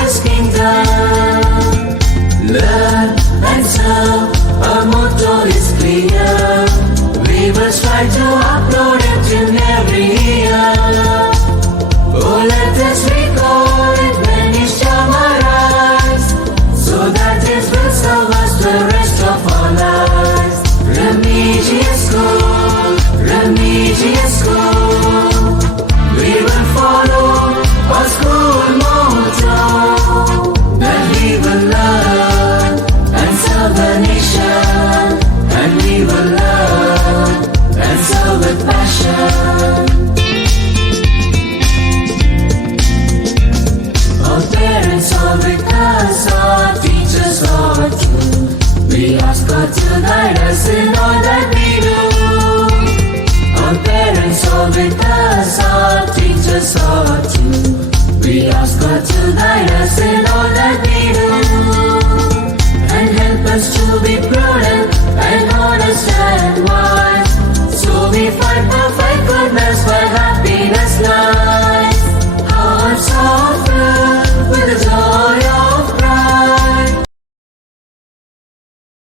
His kingdom. Learn and serve, our motto is clear. We will strive to upload it in every year. Oh, let us recall it when His time arrives, so that His will serve us the rest of our lives. Remedious School, Remedious School. We will follow our school motto, that we will learn and serve the nation, and we will learn and serve with passion. Our parents are with us, our teachers are too. We ask God to guide us in all that we do. Our parents are with us, our teachers are too. We ask God to guide us in all that we do.